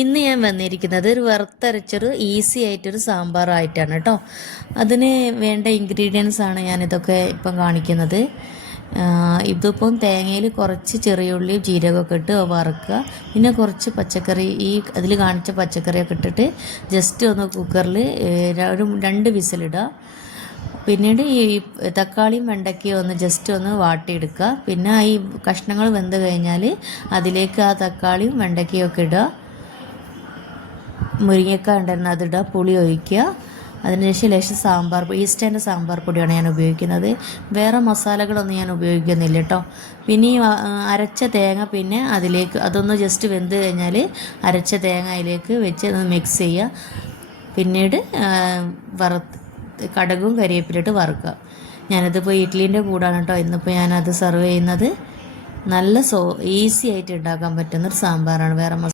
ഇന്ന് ഞാൻ വന്നിരിക്കുന്നത് ഒരു വറുത്തരച്ചൊരു ഈസി ആയിട്ടൊരു സാമ്പാറായിട്ടാണ് കേട്ടോ. അതിന് വേണ്ട ഇൻഗ്രീഡിയൻസ് ആണ് ഞാനിതൊക്കെ ഇപ്പം കാണിക്കുന്നത്. ഇതിപ്പം തേങ്ങയിൽ കുറച്ച് ചെറിയുള്ളിയും ജീരകമൊക്കെ ഇട്ട് വറുക്കുക. പിന്നെ കുറച്ച് പച്ചക്കറി അതിൽ കാണിച്ച പച്ചക്കറിയൊക്കെ ഇട്ടിട്ട് ജസ്റ്റ് ഒന്ന് കുക്കറിൽ ഒരു 2 വിസിലിടുക. പിന്നീട് ഈ തക്കാളിയും വെണ്ടയ്ക്കയും ഒന്ന് ജസ്റ്റ് ഒന്ന് വാട്ടിയെടുക്കുക. പിന്നെ ഈ കഷ്ണങ്ങൾ വെന്ത് കഴിഞ്ഞാൽ അതിലേക്ക് ആ തക്കാളിയും വെണ്ടയ്ക്കയും ഒക്കെ ഇടുക. മുരിങ്ങക്ക ഉണ്ടായിരുന്നു അതിടുക, പുളി ഒഴിക്കുക. അതിനുശേഷം ലേശം ഈസ്റ്റേൻ്റെ സാമ്പാർ പൊടിയാണ് ഞാൻ ഉപയോഗിക്കുന്നത്. വേറെ മസാലകളൊന്നും ഞാൻ ഉപയോഗിക്കുന്നില്ല കേട്ടോ. പിന്നെ ഈ അരച്ച തേങ്ങ പിന്നെ അതിലേക്ക് അതൊന്ന് ജസ്റ്റ് വെന്ത് കഴിഞ്ഞാൽ അരച്ച തേങ്ങ അതിലേക്ക് വെച്ച് ഒന്ന് മിക്സ് ചെയ്യുക. പിന്നീട് കടുകും കരിവേപ്പിലിട്ട് വറുക്കുക. ഞാനിതിപ്പോൾ ഇഡ്ഡലീൻ്റെ കൂടാണ് കേട്ടോ ഇന്നിപ്പോൾ ഞാനത് സെർവ് ചെയ്യുന്നത്. നല്ല ഈസി ആയിട്ട് ഉണ്ടാക്കാൻ പറ്റുന്നൊരു സാമ്പാറാണ്. വേറെ